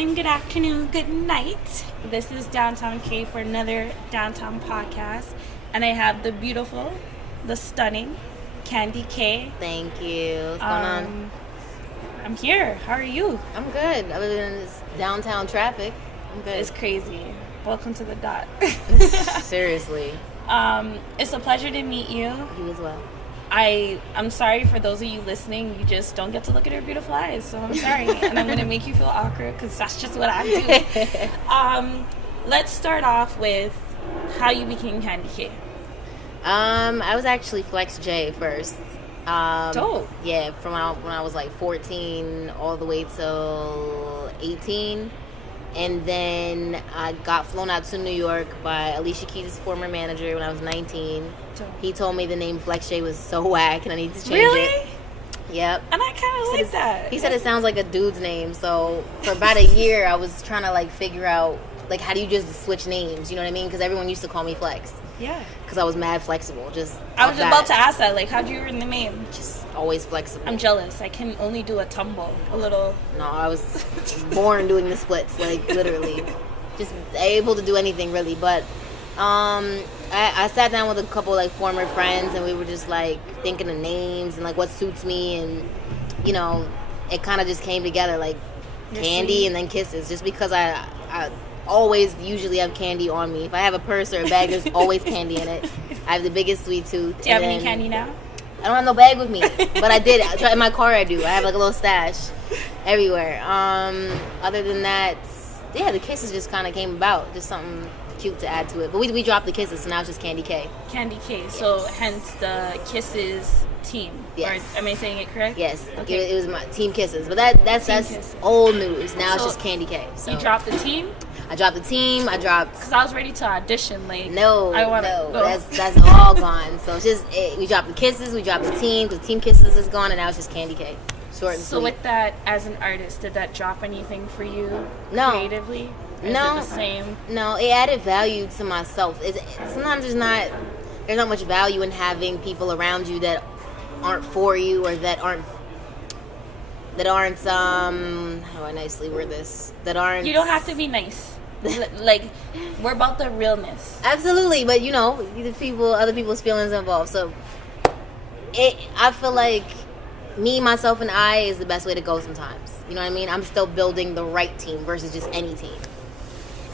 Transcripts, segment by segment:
morning, good afternoon, good night. This is Downtown K for another Downtown podcast. And I have the beautiful, the stunning Kandy K. Thank you. What's going on? I'm here. How are you? I'm good. Other than this downtown traffic, I'm good. It's crazy. Welcome to the dot. Seriously. It's a pleasure to meet you. You as well. I'm sorry for those of you listening. You just don't get to look at her beautiful eyes, so I'm sorry. And I'm going to make you feel awkward because that's just what I do. Let's start off with how you became Kandy K. I was actually Flex J first. Dope. Yeah, from when I was like 14 all the way till 18. And then I got flown out to New York by Alicia Keys' former manager when I was 19. Dope. He told me the name Flex J was so whack and I need to change it. Yep. And I kind of like that. He said it sounds like a dude's name. So for about a year, I was trying to like figure out like how do you just switch names? You know what I mean? Because everyone used to call me Flex. Yeah. Because I was mad flexible. I was just about to ask that. Like, how'd you earn the name? Just always flexible. I'm jealous. I can only do a tumble. A little. No, I was born doing the splits. Like, literally. Just able to do anything, really. But I sat down with a couple, like, former friends. And we were just, like, thinking of names and, like, what suits me. And, you know, it kind of just came together. Like, Candy and then Kisses. Just because I always usually have candy on me. If I have a purse or a bag, there's always candy in it. I have the biggest sweet tooth. Do you have any candy now? I don't have no bag with me, but I did. In my car I do. I have like a little stash everywhere. Other than that, yeah, the Kisses just kind of came about. Just something cute to add to it. But we dropped the Kisses, so now it's just Kandy K. Kandy K. Yes. So hence the Kisses team. Yes. Or am I saying it correct? Yes. Okay. It was my Team Kisses, but that's Kisses. old news. Now it's just Kandy K. So. You dropped the team? I dropped the team. Because I was ready to audition. Like, no, go. That's all gone. So it's just we dropped the Kisses, we dropped the team because Team Kisses is gone, and now it's just Kandy K. Short and sweet. So with that, as an artist, did that drop anything for you creatively? Or No, is it the same? No, it added value to myself. Sometimes there's not much value in having people around you that aren't for you or that aren't how do I nicely word this? That aren't. You don't have to be nice. Like, we're about the realness. Absolutely, but you know, other people's feelings involved. So, I feel like me, myself, and I is the best way to go sometimes. You know what I mean? I'm still building the right team versus just any team.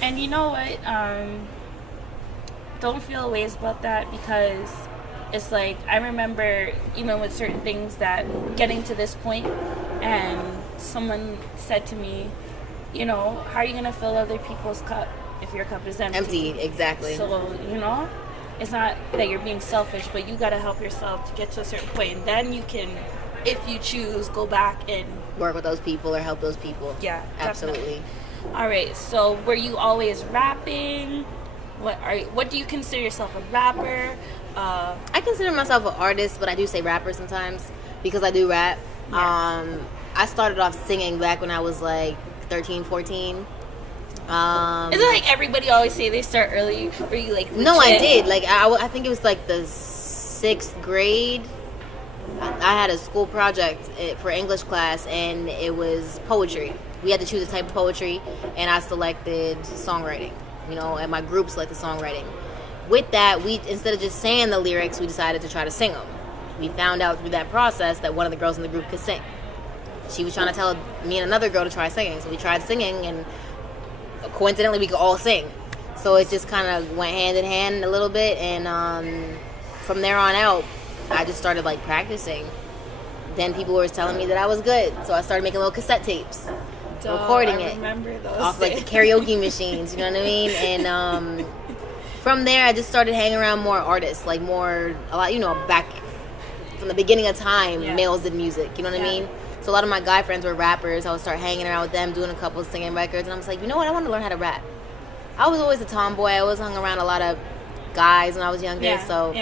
And you know what? Don't feel ways about that because it's like I remember even with certain things that getting to this point, and someone said to me, you know, how are you gonna fill other people's cup if your cup is empty? Empty, exactly. So, you know, it's not that you're being selfish, but you gotta help yourself to get to a certain point, and then you can, if you choose, go back and work with those people or help those people. Yeah, absolutely. Definitely. All right. So, were you always rapping? What do you consider yourself, a rapper? I consider myself an artist, but I do say rapper sometimes because I do rap. Yeah. I started off singing back when I was like 13, 14. Isn't it like everybody always say they start early? Were you like legit? No, I did. Like I think it was like the 6th grade. I had a school project for English class, and it was poetry. We had to choose a type of poetry, and I selected songwriting. You know, and my group selected songwriting. With that, we instead of just saying the lyrics, we decided to try to sing them. We found out through that process that one of the girls in the group could sing. She was trying to tell me and another girl to try singing, so we tried singing, and coincidentally, we could all sing. So it just kind of went hand in hand a little bit, and from there on out, I just started like practicing. Then people were telling me that I was good, so I started making little cassette tapes, recording it off like the karaoke machines. You know what I mean? And from there, I just started hanging around more artists, like a lot, you know, back from the beginning of time, males did music. You know what I mean? So a lot of my guy friends were rappers. I would start hanging around with them, doing a couple of singing records, and I was like, you know what? I want to learn how to rap. I was always a tomboy. I always hung around a lot of guys when I was younger, so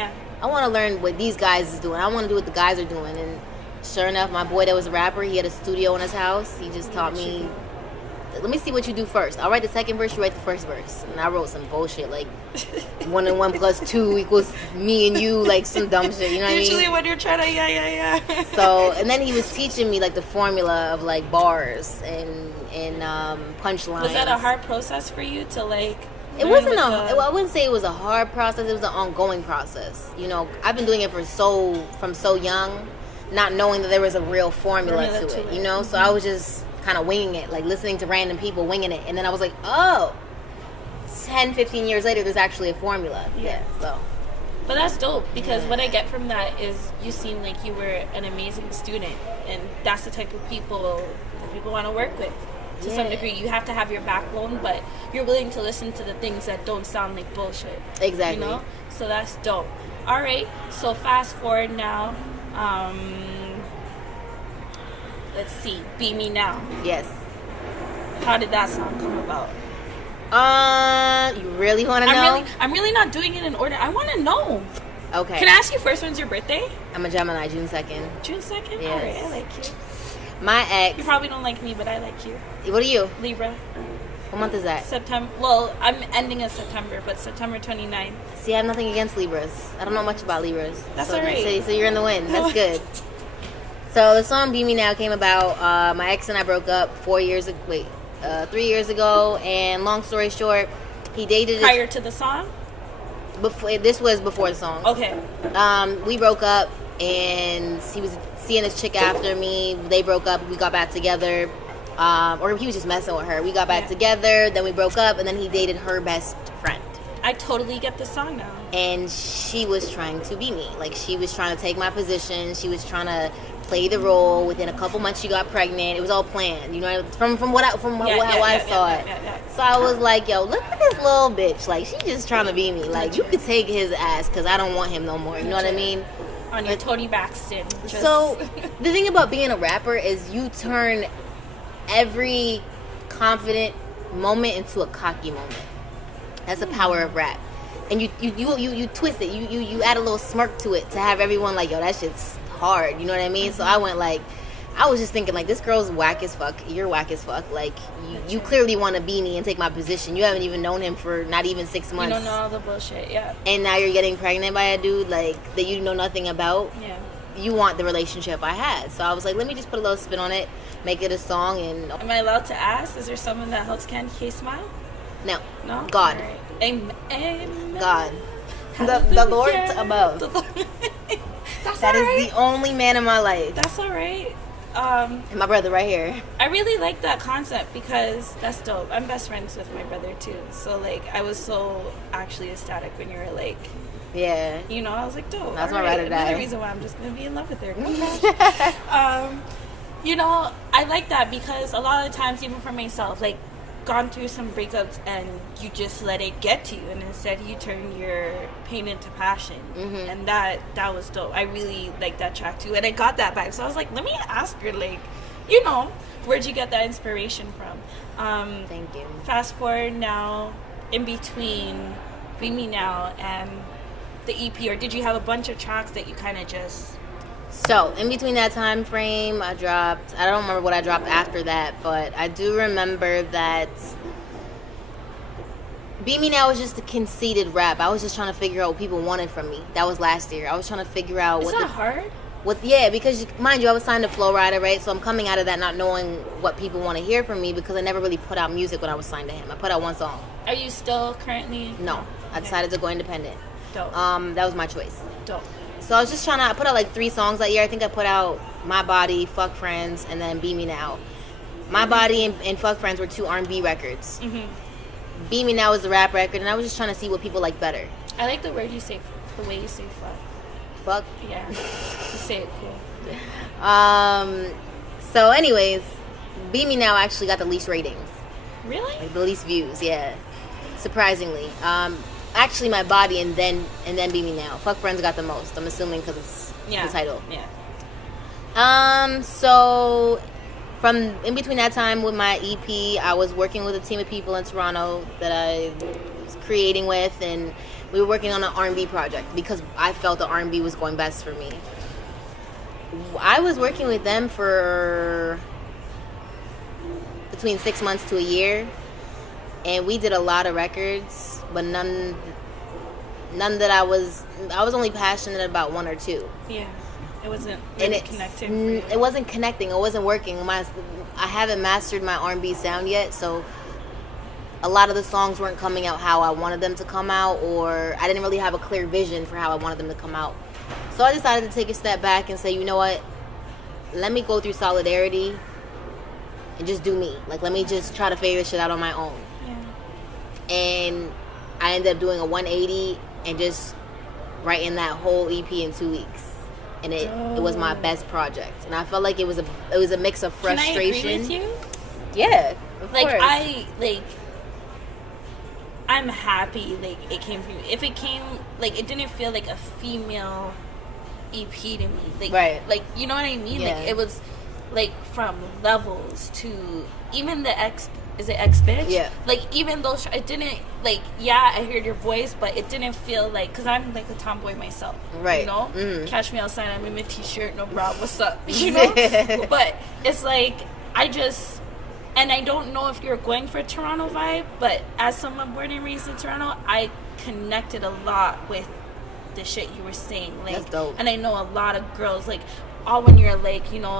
I want to learn what these guys is doing. I want to do what the guys are doing. And sure enough, my boy that was a rapper, he had a studio in his house. He just taught me let me see what you do first. I'll write the second verse, you write the first verse. And I wrote some bullshit like 1 and 1 plus 2 equals me and you, like some dumb shit, you know what I mean? Usually when you're trying to, yeah. So, and then he was teaching me like the formula of like bars and punchlines. Was that a hard process for you to like? It wasn't I wouldn't say it was a hard process. It was an ongoing process. You know, I've been doing it from so young, not knowing that there was a real formula to it. You know, so I was just kind of winging it, like listening to random people winging it, and then I was like, oh, 10, 15 years later, there's actually a formula. Yeah. So. But that's dope, because what I get from that is you seem like you were an amazing student, and that's the type of people that people want to work with. To some degree, you have to have your backbone, but you're willing to listen to the things that don't sound like bullshit. Exactly. You know? So that's dope. All right. So fast forward now. Let's see. Be Me Now. Yes. How did that song come about? You really want to know? I'm really not doing it in order. I want to know. Okay. Can I ask you first, when's your birthday? I'm a Gemini, June 2nd. June 2nd? Yes. All right, I like you. My ex. You probably don't like me, but I like you. What are you? Libra. What month is that? September. Well, I'm ending in September, but September 29th. See, I have nothing against Libras. I don't know much about Libras. That's so, all right. So you're in the win. That's good. So the song "Be Me Now" came about. My ex and I broke up 3 years ago. And long story short, he dated prior to the song. This was before the song. Okay. We broke up, and he was seeing this chick after me. They broke up. We got back together. Or he was just messing with her. We got back together. Then we broke up, and then he dated her best friend. I totally get the song now. And she was trying to be me. Like, she was trying to take my position. She was trying to play the role. Within a couple months, she got pregnant. It was all planned, you know, from how I saw it. So I was like, yo, look at this little bitch. Like, she's just trying to be me. Like, you could take his ass, because I don't want him no more. You know what I mean? On your Tony Braxton. So the thing about being a rapper is you turn every confident moment into a cocky moment. That's the power of rap. And you twist it. You add a little smirk to it to have everyone like, yo, that shit's hard. You know what I mean? So I went like, I was just thinking like, this girl's whack as fuck. You're whack as fuck. Like, you clearly want to be me and take my position. You haven't even known him for not even 6 months. You don't know all the bullshit, yeah. And now you're getting pregnant by a dude like that you know nothing about. Yeah. You want the relationship I had. So I was like, let me just put a little spin on it, make it a song. And am I allowed to ask? Is there someone that helps Kandy K smile? No. All God. right. Amen. God. The Lord above. That's that all is right. the only man in my life. That's all right. And my brother right here. I really like that concept because that's dope. I'm best friends with my brother too. So like, I was so actually ecstatic when you were like, yeah, you know, I was like, dope. That's my ride or die. Another reason why I'm just gonna be in love with her. You know, I like that because a lot of times, even for myself, like, gone through some breakups and you just let it get to you, and instead you turn your pain into passion. And that was dope. I really like that track too, and I got that vibe. So I was like, let me ask her, like, you know, where'd you get that inspiration from? Thank you. Fast forward now, in between Be Me Now and the EP, or did you have a bunch of tracks that you kind of just... So, in between that time frame, I don't remember what I dropped after that, but I do remember that Be Me Now was just a conceited rap. I was just trying to figure out what people wanted from me. That was last year. I was trying to figure out Is that hard? Yeah, because mind you, I was signed to Flow Rider, right? So I'm coming out of that not knowing what people want to hear from me because I never really put out music when I was signed to him. I put out one song. Are you still currently? No. I decided to go independent. Dope. That was my choice. Dope. So I was just I put out like 3 songs that year. I think I put out My Body, Fuck Friends, and then Be Me Now. My Body and Fuck Friends were 2 R&B records. Be Me Now was the rap record, and I was just trying to see what people like better. I like the word you say, the way you say fuck. Fuck? Yeah. You say it cool. So anyways, Be Me Now actually got the least ratings. Really? Like the least views, yeah. Surprisingly. Actually, My Body and then Be Me Now. Fuck Friends got the most. I'm assuming because it's the title. Yeah. So from in between that time with my EP, I was working with a team of people in Toronto that I was creating with, and we were working on an R&B project because I felt the R&B was going best for me. I was working with them for the between 6 months to a year, and we did a lot of records, but none that I was only passionate about one or two. Yeah, it wasn't really connecting. It wasn't connecting. It wasn't working. I haven't mastered my R&B sound yet, so a lot of the songs weren't coming out how I wanted them to come out, or I didn't really have a clear vision for how I wanted them to come out. So I decided to take a step back and say, you know what? Let me go through Solidarity and just do me. Like, let me just try to figure this shit out on my own. Yeah. And I ended up doing a 180 and just writing that whole EP in 2 weeks. And it was my best project. And I felt like it was a mix of frustration. Can I agree with you? Yeah, of course. I'm happy it came from you. If it came, it didn't feel like a female EP to me. Right. You know what I mean? Yeah. It was from Levels to even the is it P.U.S.H? Yeah. Even those, it didn't, yeah, I heard your voice, but it didn't feel because I'm a tomboy myself. Right. You know? Mm-hmm. Catch me outside, I'm in my t-shirt, no bra, what's up? You know? But it's and I don't know if you're going for a Toronto vibe, but as someone born and raised in Toronto, I connected a lot with the shit you were saying. That's dope. And I know a lot of girls, all when you're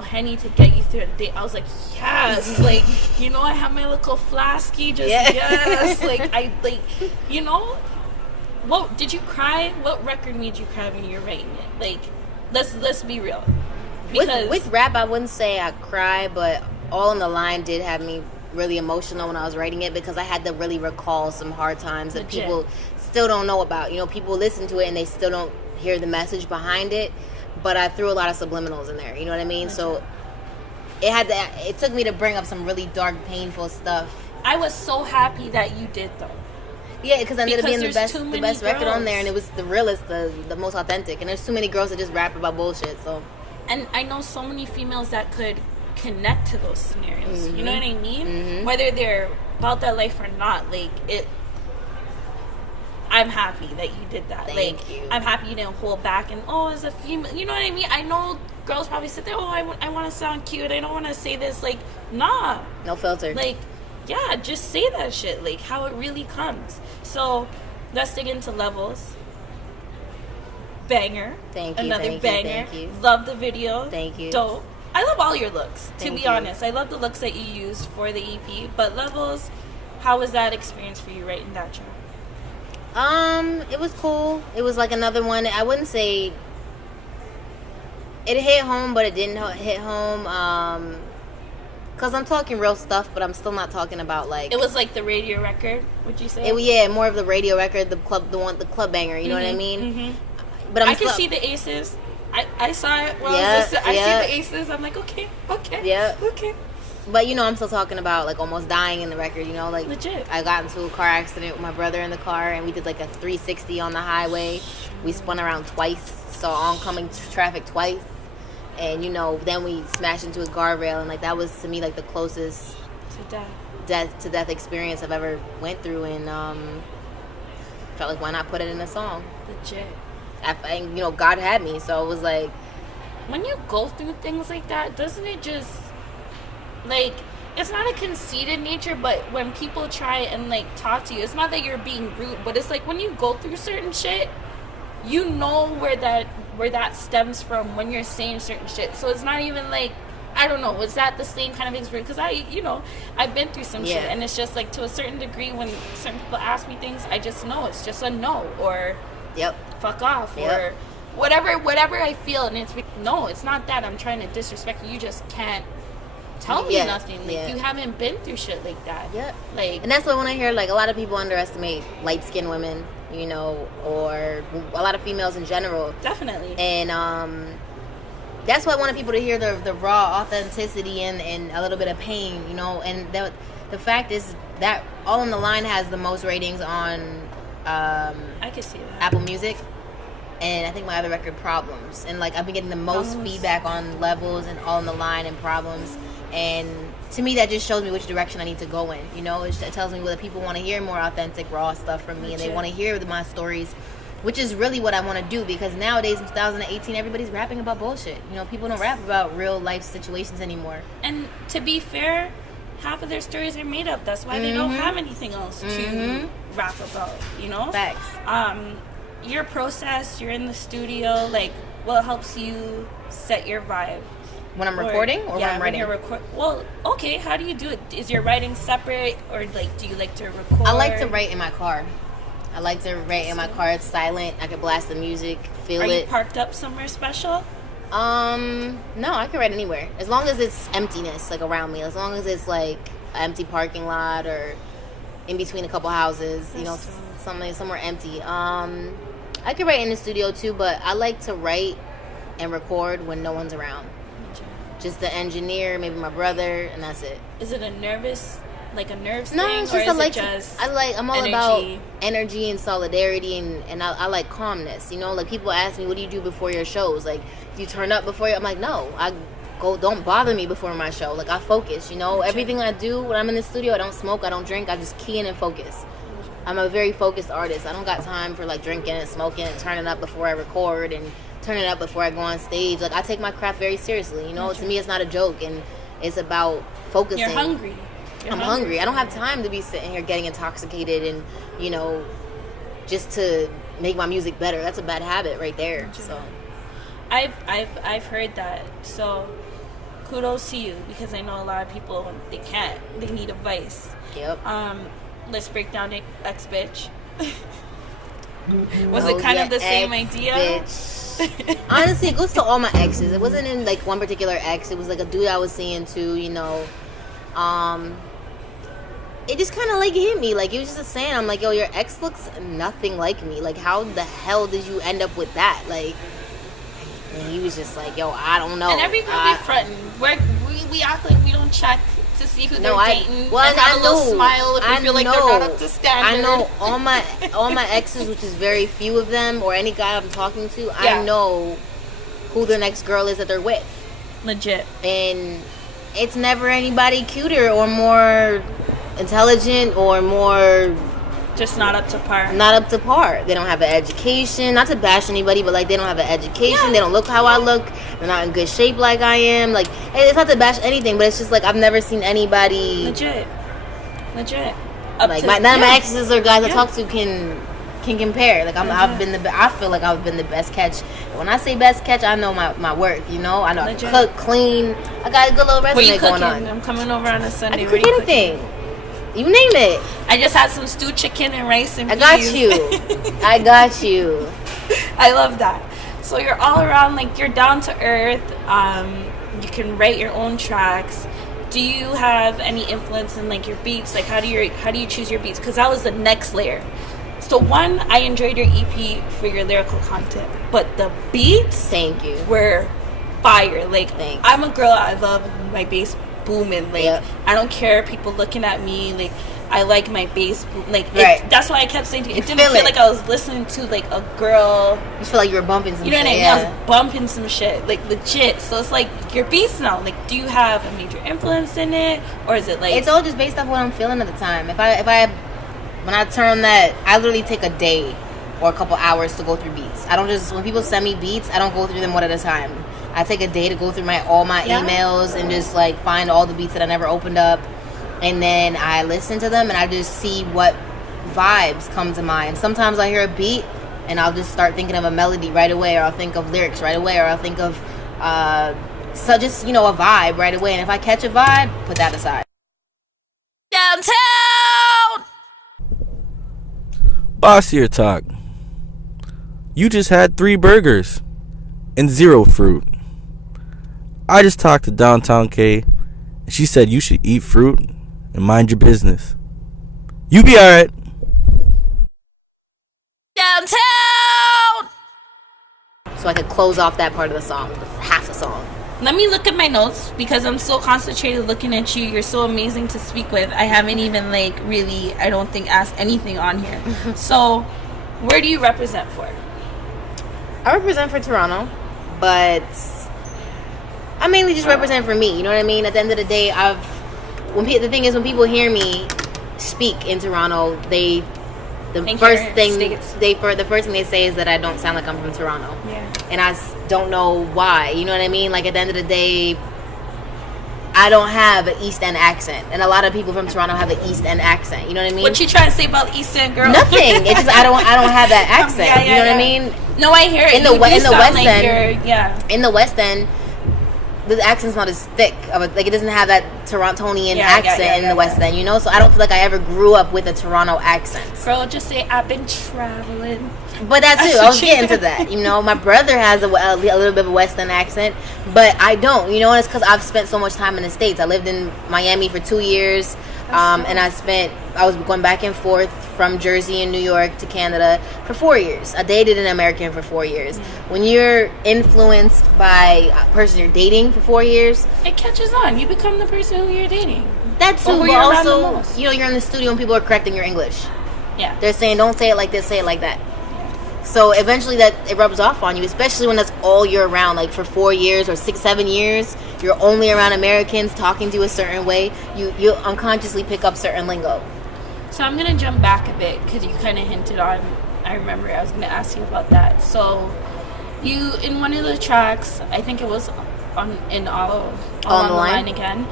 Henny to get you through the day, I was like, yes. I have my little flasky, just, yes. What, did you cry? What record made you cry when you were writing it? Let's be real. Because with rap, I wouldn't say I cry, but All on the Line did have me really emotional when I was writing it, because I had to really recall some hard times that people still don't know about. People listen to it and they still don't hear the message behind it, but I threw a lot of subliminals in there. You know what I mean? So it took me to bring up some really dark, painful stuff. I was so happy that you did, though. Yeah, because I ended up being the best record girls on there, and it was the realest, the most authentic. And there's too many girls that just rap about bullshit. So, and I know so many females that could connect to those scenarios. Mm-hmm. You know what I mean? Mm-hmm. Whether they're about that life or not, I'm happy that you did that. Thank you. I'm happy you didn't hold back and as a female, you know what I mean? I know girls probably sit there, I want to sound cute, I don't want to say this. Nah, no filter. Yeah, just say that shit, how it really comes. So let's dig into Levels. Banger. Thank you. Another thank banger. You, thank you. Love the video. Thank you. Dope. I love all your looks, to Thank be you. honest. I love the looks that you used for the EP. But Levels, how was that experience for you writing that track? It was cool. It was another one. I wouldn't say it hit home, but it didn't hit home. Cause I'm talking real stuff, but I'm still not talking about It was the radio record. Would you say? Yeah, more of the radio record, the club banger. You know what I mean? Mm-hmm. But I can see the aces. I saw it while I was listening. I see the aces. I'm like, okay. Yeah. Okay. But I'm still talking about almost dying in the record. Legit. I got into a car accident with my brother in the car, and we did a 360 on the highway. We spun around twice, saw oncoming traffic twice, and then we smashed into a guardrail, and that was to me the closest to death experience I've ever went through, and felt like, why not put it in a song? Legit. And God had me, so it was when you go through things like that, doesn't it just it's not a conceited nature, but when people try and talk to you, it's not that you're being rude, but it's when you go through certain shit, you know where that stems from when you're saying certain shit. So it's not even I don't know, was that the same kind of experience? Because I've been through some shit, and it's just to a certain degree, when certain people ask me things, I just know it's just a no, or fuck off, or whatever I feel, and it's not that I'm trying to disrespect you. You just can't tell me nothing. You haven't been through shit like that. And that's why when I hear a lot of people underestimate light-skinned women, or a lot of females in general. Definitely. And that's why I wanted people to hear the raw authenticity and a little bit of pain, and the fact is that All on the Line has the most ratings on I can see that. Apple Music, and I think my other record, Problems, and I've been getting the most feedback on Levels and All on the Line and Problems, and to me that just shows me which direction I need to go in. It tells me whether people want to hear more authentic, raw stuff from me, and they want to hear my stories, which is really what I want to do, because nowadays in 2018 everybody's rapping about bullshit. People don't rap about real life situations anymore. And to be fair, half of their stories are made up. That's why they don't have anything else to rap about, you know? Facts. Your process, you're in the studio, like, what helps you set your vibe? When I'm recording or when I'm writing? Well, okay, how do you do it? Is your writing separate, or, like, do you like to record? I like to write in my car. It's silent. I can blast the music, feel it. Are you parked up somewhere special? No, I can write anywhere. As long as it's emptiness, like, around me. As long as it's, like, an empty parking lot or in between a couple houses, you know, somewhere empty. I can write in the studio, too, but I like to write and record when no one's around. Just the engineer, maybe my brother, and that's it. Is it a nerves thing? No, it's just I'm all about energy and solidarity, and I like calmness. You know, like, people ask me, what do you do before your shows? Like, do you turn up before I'm like, no, don't bother me before my show. Like, I focus, you know. Everything I do when I'm in the studio, I don't smoke, I don't drink, I just key in and focus. I'm a very focused artist. I don't got time for, like, drinking and smoking and turning up before I record and turning up before I go on stage. Like, I take my craft very seriously, you know. To me, it's not a joke, and it's about focusing. You're hungry. I'm hungry. I don't have time to be sitting here getting intoxicated and, you know, just to make my music better. That's a bad habit right there. So I've heard that. So kudos to you, because I know a lot of people, they need advice. Yep. Let's break down X-Bitch. Was it kind of the same idea? Bitch. Honestly, it goes to all my exes. It wasn't in, like, one particular ex. It was, like, a dude I was seeing too, you know. It just kind of, like, hit me. Like, it was just a saying. I'm like, yo, your ex looks nothing like me. Like, how the hell did you end up with that? Like, and he was just like, yo, I don't know. And every girl be fronting. We act like we don't check to see who they're dating. Well, and have a little smile if we feel like they're not up to standard. I know all my exes, which is very few of them, or any guy I'm talking to, I know who their next girl is that they're with. Legit. And it's never anybody cuter or more intelligent or more... Just not up to par. Not up to par. They don't have an education. Not to bash anybody, but, like, they don't have an education. They don't look how I look. They're not in good shape like I am. Like, it's not to bash anything, but it's just, like, I've never seen anybody... Legit. Like, none of my exes or guys I talk to can compare. Like, I feel like I've been the best catch. When I say best catch, I know my work, you know? I know I can cook, clean. I got a good little resume going on. I'm coming over on a Sunday. I can cook anything. You name it. I just had some stewed chicken and rice and I got you. I got you. I love that. So you're all around, like, you're down to earth. You can write your own tracks. Do you have any influence in, like, your beats? Like, how do you choose your beats? Because that was the next layer. So one, I enjoyed your EP for your lyrical content, but the beats, thank you, were fire. Like, thanks. I'm a girl. I love my bass booming. Like, I don't care people looking at me. Like, I like my bass. Like, that's why I kept saying to you, it didn't feel like I was listening to, like, a girl. You feel like you were bumping some shit. You know what I mean? I was bumping some shit, like, legit. So it's like your beats now. Like, do you have a major influence in it, or is it like? It's all just based off what I'm feeling at the time. When I turn that, I literally take a day or a couple hours to go through beats. I don't just, when people send me beats, I don't go through them one at a time. I take a day to go through all my emails and just, like, find all the beats that I never opened up. And then I listen to them and I just see what vibes come to mind. Sometimes I hear a beat and I'll just start thinking of a melody right away, or I'll think of lyrics right away, or I'll think of, so just, you know, a vibe right away. And if I catch a vibe, put that aside. Downtown! Bossier talk. You just had 3 burgers and 0 fruit. I just talked to Downtown K, and she said you should eat fruit and mind your business. You be alright. Downtown! So I could close off that part of the song, half the song. Let me look at my notes, because I'm so concentrated looking at you. You're so amazing to speak with. I haven't even, like, really, I don't think, asked anything on here. So, where do you represent for? I represent for Toronto, but I mainly just represent for me. You know what I mean? At the end of the day, the thing is, when people hear me speak in Toronto, the first thing they say is that I don't sound like I'm from Toronto. Yeah. And I don't know why. You know what I mean? Like, at the end of the day, I don't have an East End accent, and a lot of people from Toronto have an East End accent. You know what I mean? What you trying to say about East End, girl? Nothing. It's just I don't have that accent. You know what I mean? No, I hear it. In the West End, yeah. In the West End, the accent's not as thick. Like, it doesn't have that Torontonian accent in the West End, you know? So I don't feel like I ever grew up with a Toronto accent. Girl, just say, I've been traveling. But that too, I was getting to that. You know, my brother has a little bit of a West End accent, but I don't, you know? And it's because I've spent so much time in the States. I lived in Miami for 2 years, and I was going back and forth from Jersey and New York to Canada for 4 years. I dated an American for 4 years. When you're influenced by a person you're dating for 4 years, it catches on. You become the person who you're dating. That too, but also, you know, you're in the studio and people are correcting your English. Yeah. They're saying, don't say it like this, say it like that. So eventually it rubs off on you, especially when that's all year round. Like for 4 years or 6, 7 years, you're only around Americans talking to you a certain way. You unconsciously pick up certain lingo. So I'm going to jump back a bit because you kind of hinted on, I remember I was going to ask you about that. So you, in one of the tracks, I think it was on the line again,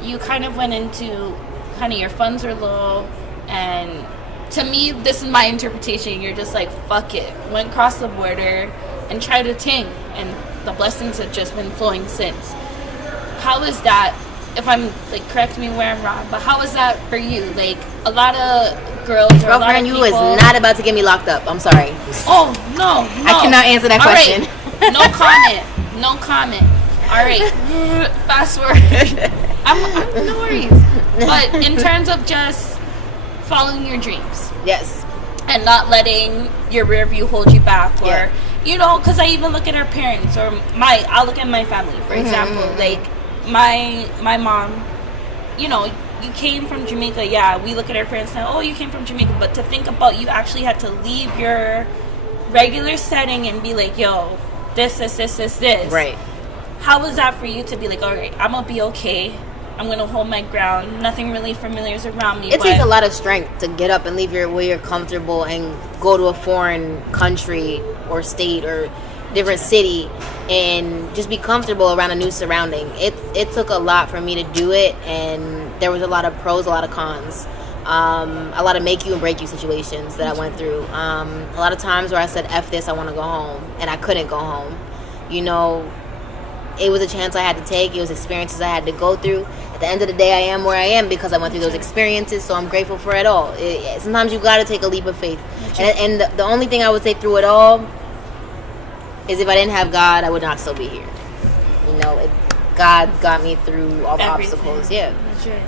you kind of went into kind of your funds are low, and to me, this is my interpretation. You're just like, fuck it. Went across the border and tried to ting. And the blessings have just been flowing since. How is that, if I'm, like, correct me where I'm wrong, but how is that for you? Like, a lot of girls or a lot of people... you is not about to get me locked up. I'm sorry. Oh, no. I cannot answer that question. Right. No comment. No comment. All right. Fast forward. I'm no worries. But in terms of just following your dreams. Yes. And not letting your rear view hold you back, or you know, because I even look at our parents, or I'll look at my family, for example. Like my mom, you know, you came from Jamaica. Yeah, we look at our parents now, oh, you came from Jamaica, but to think about, you actually had to leave your regular setting and be like, yo, this. Right. How was that for you to be like, all right, I'm gonna be okay, I'm going to hold my ground. Nothing really familiar is around me. It takes a lot of strength to get up and leave where you're comfortable and go to a foreign country or state or different city and just be comfortable around a new surrounding. It took a lot for me to do it, and there was a lot of pros, a lot of cons. A lot of make you and break you situations that I went through. A lot of times where I said, F this, I want to go home, and I couldn't go home. You know, it was a chance I had to take. It was experiences I had to go through. At the end of the day, I am where I am because I went through those experiences, so I'm grateful for it all. Sometimes you got to take a leap of faith. And the only thing I would say through it all is, if I didn't have God, I would not still be here. You know, God got me through all the obstacles. Yeah. That's right.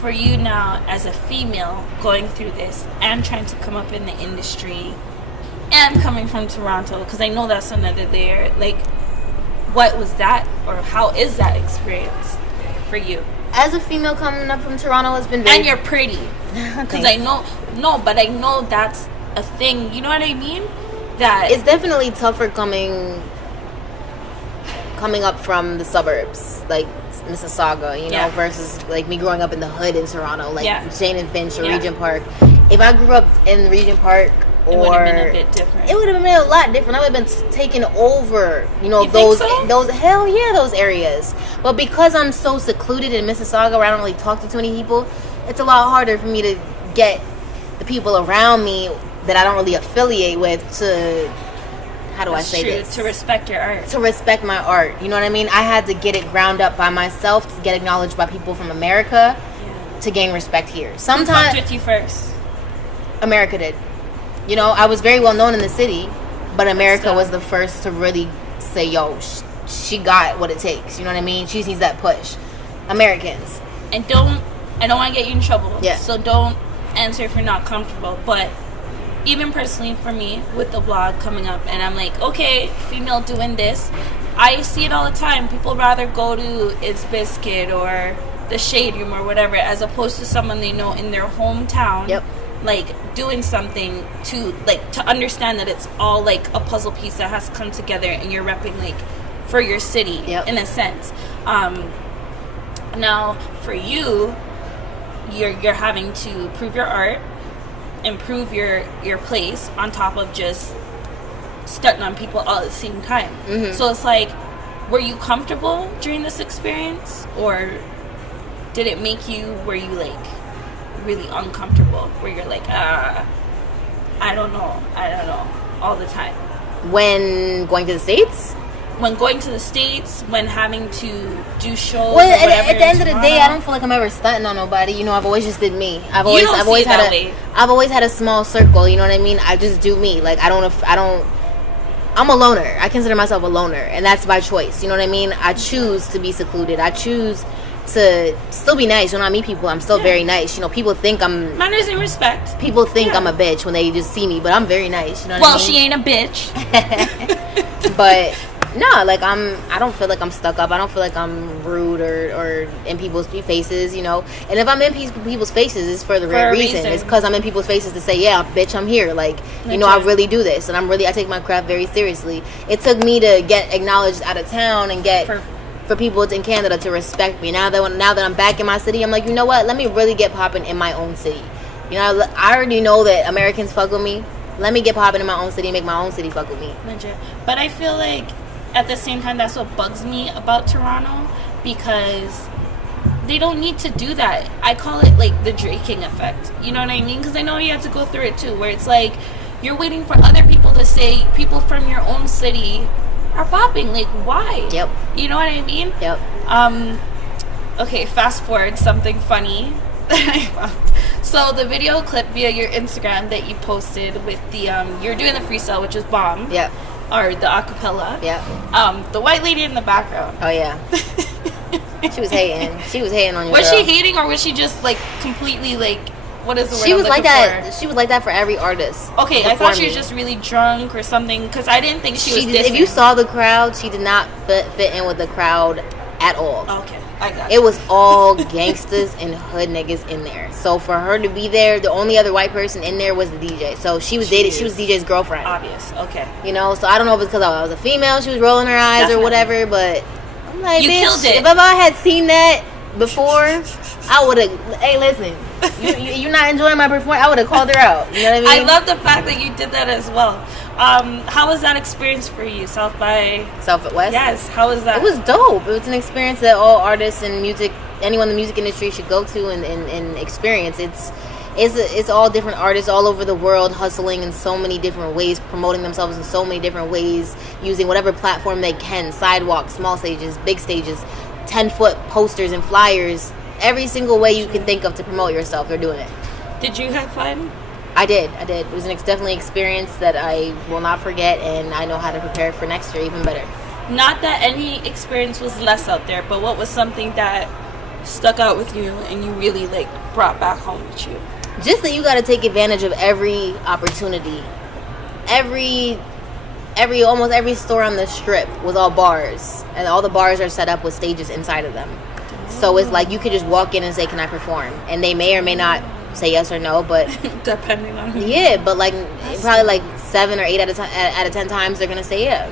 For you now, as a female going through this and trying to come up in the industry and coming from Toronto, because I know that's another layer, like, what was that, or how is that experience for you? As a female coming up from Toronto, has been very... And you're pretty. Because I know... No, but I know that's a thing. You know what I mean? That... It's definitely tougher coming up from the suburbs, like Mississauga, you know, versus, like, me growing up in the hood in Toronto, like Jane and Finch or Regent Park. If I grew up in Regent Park... It would have been a bit different. It would have been a lot different. I would have been taken over, you know, you those so? those areas. But because I'm so secluded in Mississauga, where I don't really talk to too many people, it's a lot harder for me to get the people around me that I don't really affiliate with to, how do I say this? To respect your art. To respect my art. You know what I mean? I had to get it ground up by myself to get acknowledged by people from America to gain respect here. Sometimes... Who fucked with you first? America did. You know, I was very well known in the city, but America was the first to really say, yo, she got what it takes. You know what I mean? She needs that push. Americans. And I don't want to get you in trouble. Yeah. So don't answer if you're not comfortable. But even personally for me, with the blog coming up, and I'm like, okay, female doing this, I see it all the time. People rather go to It's Biscuit or the Shade Room or whatever, as opposed to someone they know in their hometown. Yep. Like doing something to understand that it's all like a puzzle piece that has to come together, and you're repping like for your city in a sense. Now for you, you're having to prove your art, improve your place on top of just stunting on people all at the same time. So it's like, were you comfortable during this experience, or did it make you, were you like really uncomfortable, where you're like, I don't know all the time? When going to the States? When going to the States, when having to do shows, Well, or whatever at the end of the day, I Toronto? don't feel like I'm ever stunting on nobody. You know, I've always just did me. I've You always don't see it that had way. I've always had a small circle. You know what I mean? I just do me. Like I'm a loner. I consider myself a loner, and that's by choice. You know what I mean? I choose to be secluded. I choose to still be nice. When I meet people, I'm still very nice. You know, people think I'm Manners and respect. people think Yeah. I'm a bitch when they just see me, but I'm very nice. You know what Well, I mean? she ain't a bitch. But no, like I don't feel like I'm stuck up. I don't feel like I'm rude or in people's faces, you know. And if I'm in people's faces, it's for the right a reason. reason. It's because I'm in people's faces to say, yeah, bitch, I'm here. Like, you know, I Legit. really do this, and I take my craft very seriously. It took me to get acknowledged out of town and get for people in Canada to respect me. Now that I'm back in my city, I'm like, you know what? Let me really get popping in my own city. You know, I already know that Americans fuck with me. Let me get popping in my own city and make my own city fuck with me. Legit. But I feel like at the same time, that's what bugs me about Toronto, because they don't need to do that. I call it like the Draking effect. You know what I mean? Because I know you have to go through it too, where it's like you're waiting for other people to say people from your own city are popping. Like, why? Yep. You know what I mean? Yep. Okay, fast forward, something funny. So the video clip via your Instagram that you posted with the you're doing the freestyle, which is bomb. Yep. Or the acapella. Yep. The white lady in the background. Oh yeah. She was hating. She was hating on you. Was she hating, or was she just like completely like, what is the word? She I'm was like looking that. for? She was like that for every artist. Okay, I before thought she was me. just really drunk or something, because I didn't think she was If dissing. you saw the crowd, she did not fit in with the crowd at all. Okay, I got It was all gangsters and hood niggas in there. So for her to be there, the only other white person in there was the DJ. So she was dating. She was DJ's girlfriend. obvious. Okay. You know. So I don't know if it's because I was a female. She was rolling her eyes Definitely. or whatever. But I'm like, You bitch, killed it. if I had seen that before, I would have. Hey, listen, you're not enjoying my performance. I would have called her out. You know what I I mean? love the fact that you did that as well. How was that experience for you, South by? Southwest. Yes. How was that? It was dope. It was an experience that all artists and anyone in the music industry should go to and experience. It's all different artists all over the world hustling in so many different ways, promoting themselves in so many different ways, using whatever platform they can, sidewalks, small stages, big stages, 10-foot posters and flyers, every single way you can think of to promote yourself, they're doing it. Did you have fun? I did. It was definitely an experience that I will not forget, and I know how to prepare for next year even better. Not that any experience was less out there, but what was something that stuck out with you and you really like brought back home with you? Just that you got to take advantage of every opportunity. Almost every store on the strip was all bars, and all the bars are set up with stages inside of them. So it's like you could just walk in and say, "Can I perform?" And they may or may not say yes or no, but Depending on who. yeah, but like probably like 7 or 8 out of 10 times they're gonna say yeah.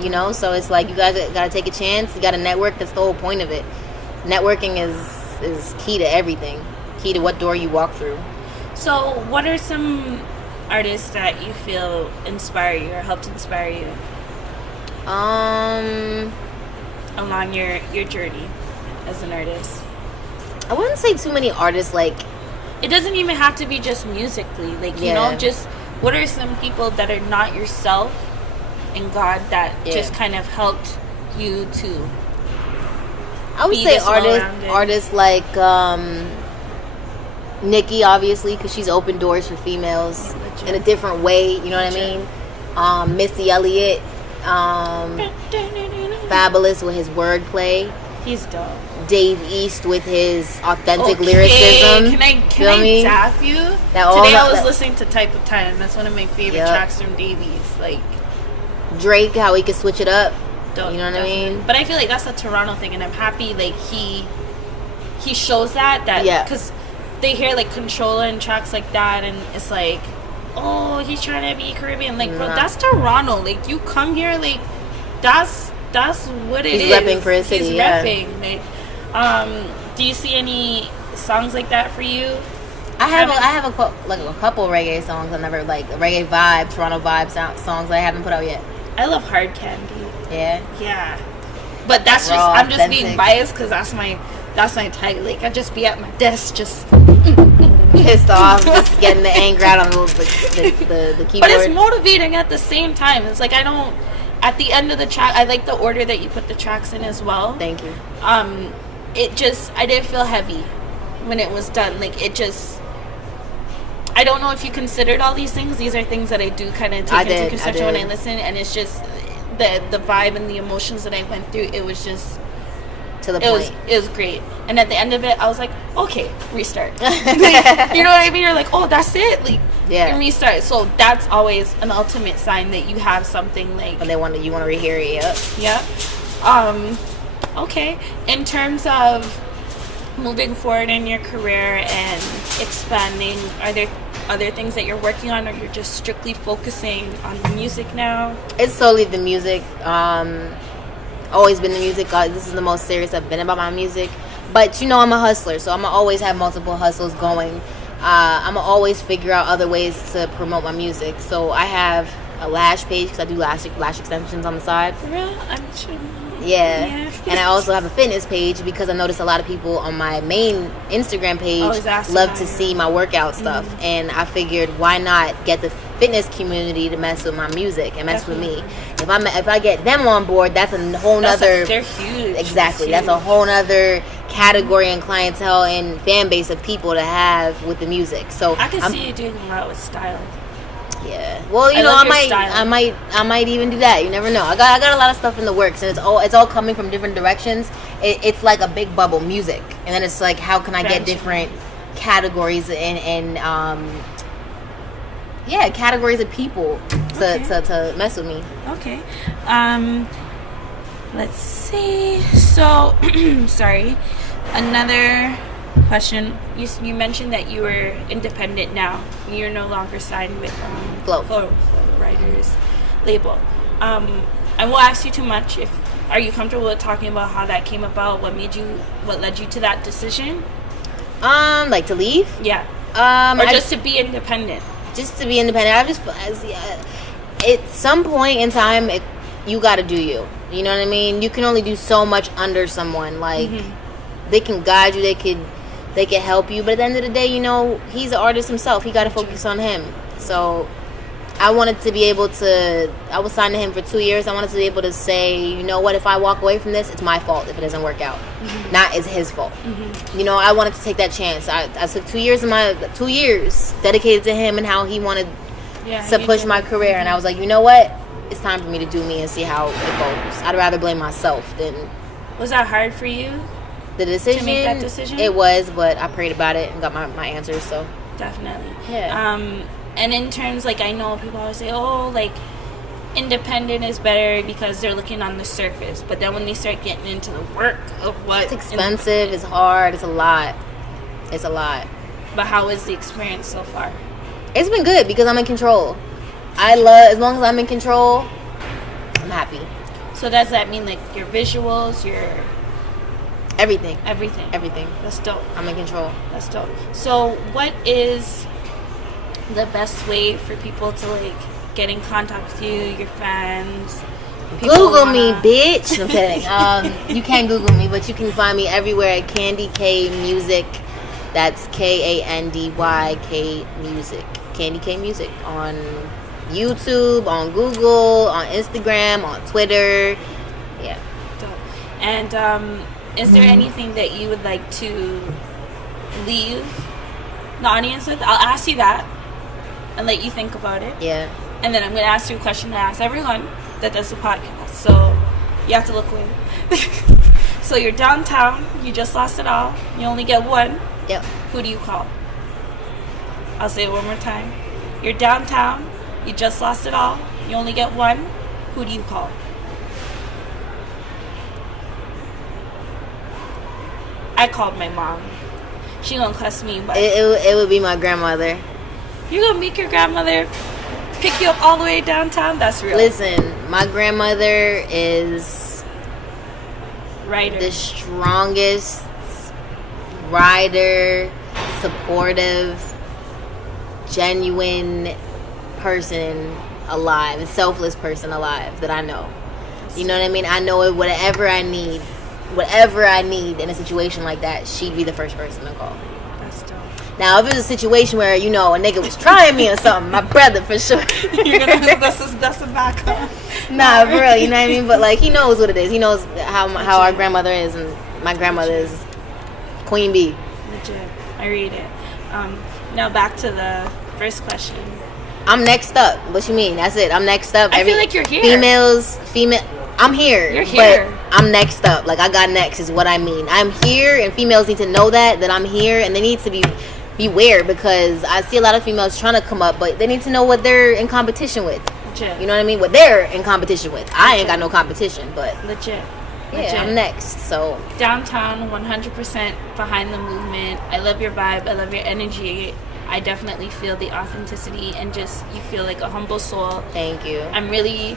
You know, so it's like you guys gotta take a chance. You gotta network. That's the whole point of it. Networking is key to everything. Key to what door you walk through. So, what are some artists that you feel inspire you or helped inspire you along your journey as an artist? I wouldn't say too many artists like. It doesn't even have to be just musically. Like, you Yeah. know, just what are some people that are not yourself and God that just kind of helped you to I would be say this well-rounded? artists like Nicki, obviously, because she's opened doors for females Legit. in a different way. You know what Legit. I mean? Missy Elliott, Fabulous with his wordplay, He's dope. Dave East with his authentic Okay, lyricism. Can I Feel me? dap you? That all Today I that- was listening to Type of Time. That's one of my favorite Yep. tracks from Davies. Like, Drake, how he could switch it up. dope, You know what I definitely. mean? But I feel like that's a Toronto thing, and I'm happy like he shows that Yeah. because they hear like Controller and tracks like that, and it's like, oh, he's trying to be Caribbean. Like, bro, Nah. that's Toronto. Like, you come here, like, that's what it is. He's repping for his city, He's yeah. repping. Like, do you see any songs like that for you? I have a couple reggae songs. I never like reggae vibe, Toronto vibe songs that I haven't put out yet. I love Hard Candy. Yeah. Yeah. But that's just, Raw, I'm just being authentic. biased because that's my type. Like, I just be at my desk just. Pissed off, just getting the anger out on the keyboard. But it's motivating at the same time. It's like, I don't, at the end of the track, I like the order that you put the tracks in as well. Thank you. It just, I didn't feel heavy when it was done. Like, it just, I don't know if you considered all these things. These are things that I do kind of take into consideration when I listen, and it's just the vibe and the emotions that I went through. It was just to the point. It was great. And at the end of it, I was like, okay, restart. Like, you know what I mean? You're like, oh, that's it. Like, yeah, restart. So that's always an ultimate sign that you have something like. But you want to rehear it. Yep. Okay. In terms of moving forward in your career and expanding, are there other things that you're working on, or you're just strictly focusing on the music now? It's solely the music. Always been the music. This is the most serious I've been about my music. But you know, I'm a hustler, so I'm gonna always have multiple hustles going. I'm gonna always figure out other ways to promote my music. So I have a lash page because I do lash extensions on the side. For real? I'm sure. Yeah. And I also have a fitness page because I noticed a lot of people on my main Instagram page love to see my workout stuff. Mm-hmm. And I figured, why not get the fitness community to mess with my music and mess with me? If I get them on board, that's a whole nother. They're huge. Exactly. That's a whole nother category and clientele and fan base of people to have with the music. So I can see you doing a lot with style. Yeah. Well, you know, I might even do that. You never know. I got a lot of stuff in the works, and it's all coming from different directions. It's like a big bubble, music, and then it's like, how can I get different categories and categories of people to mess with me. Okay. Let's see. So, sorry. Another question. You mentioned that you were independent now. You're no longer signed with Flow Writers label. I won't ask you too much. Are you comfortable with talking about how that came about? What led you to that decision? Like to leave? Yeah. Or just to be independent. Just to be independent. At some point in time, you got to do you. You know what I mean? You can only do so much under someone. Like, they can guide you. They can help you, but at the end of the day, you know, he's an artist himself. He got to focus on him. So I wanted to be able to, I was signed to him for 2 years. I wanted to be able to say, you know what, if I walk away from this, it's my fault if it doesn't work out. Not it's his fault. You know, I wanted to take that chance. I took 2 years of 2 years dedicated to him and how he wanted to push my career. And I was like, you know what, it's time for me to do me and see how it goes. I'd rather blame myself than. Was that hard for you? The decision, to make that decision? It was, but I prayed about it and got my answers, so. Definitely. Yeah. And in terms, like, I know people always say, oh, like, independent is better because they're looking on the surface. But then when they start getting into the work of what... It's expensive, it's hard, it's a lot. It's a lot. But how is the experience so far? It's been good because I'm in control. As long as I'm in control, I'm happy. So does that mean, like, your visuals, your... Everything. That's dope. I'm in control. That's dope. So what is the best way for people to, like, get in contact with you, your fans? Google me, bitch. I'm kidding. You can Google me, but you can find me everywhere at Kandy K Music. That's Kandy K Music. Kandy K Music on YouTube, on Google, on Instagram, on Twitter. Yeah. Dope. And is there anything that you would like to leave the audience with? I'll ask you that and let you think about it. Yeah. And then I'm going to ask you a question that I ask everyone that does the podcast. So you have to look away. So you're downtown. You just lost it all. You only get one. Yep. Who do you call? I'll say it one more time. You're downtown. You just lost it all. You only get one. Who do you call? I called my mom. She gonna cuss me, but it would be my grandmother. You gonna make your grandmother pick you up all the way downtown? That's real. Listen, my grandmother is the strongest rider, supportive, genuine person alive, a selfless person alive that I know. You know what I mean? I know whatever I need in a situation like that, she'd be the first person to call. That's dope. Now, if it's a situation where, you know, a nigga was trying me or something, my brother for sure. You're gonna that's a backup. Nah, for real, you know what I mean? But, like, he knows what it is. He knows how our grandmother is, and my grandmother is Queen Bee. Legit. I read it. Now back to the first question. I'm next up. What you mean? That's it. I'm next up. I feel like you're here. I'm here. You're here. But I'm next up. Like, I got next is what I mean. I'm here, and females need to know that I'm here, and they need to beware, because I see a lot of females trying to come up, but they need to know what they're in competition with. Legit. You know what I mean? What they're in competition with. I ain't got no competition, but Legit. yeah, I'm next. So downtown, 100% behind the movement. I love your vibe. I love your energy. I definitely feel the authenticity, and just you feel like a humble soul. Thank you. I'm really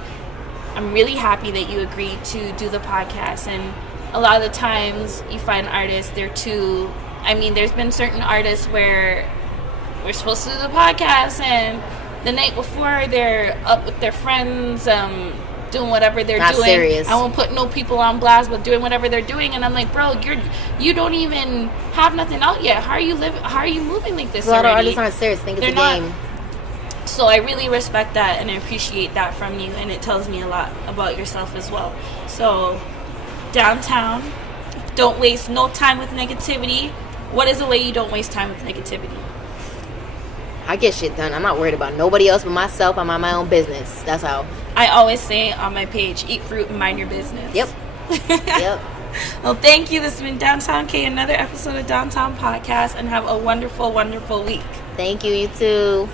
happy that you agreed to do the podcast. And a lot of the times you find artists, there's been certain artists where we're supposed to do the podcast, and the night before they're up with their friends, doing whatever they're Not doing. serious. I won't put no people on blast, but doing whatever they're doing. And I'm like, bro, you don't even have nothing out yet. How are you moving like this? A lot of already? artists aren't serious. Think it's They're a game. So I really respect that, and I appreciate that from you, and it tells me a lot about yourself as well. So downtown, don't waste no time with negativity. What is the way you don't waste time with negativity? I get shit done. I'm not worried about nobody else but myself. I'm on my own business. That's how. I always say on my page, eat fruit and mind your business. Yep. Yep. Well, thank you. This has been Downtown K, another episode of Downtown Podcast, and have a wonderful, wonderful week. Thank you. You too.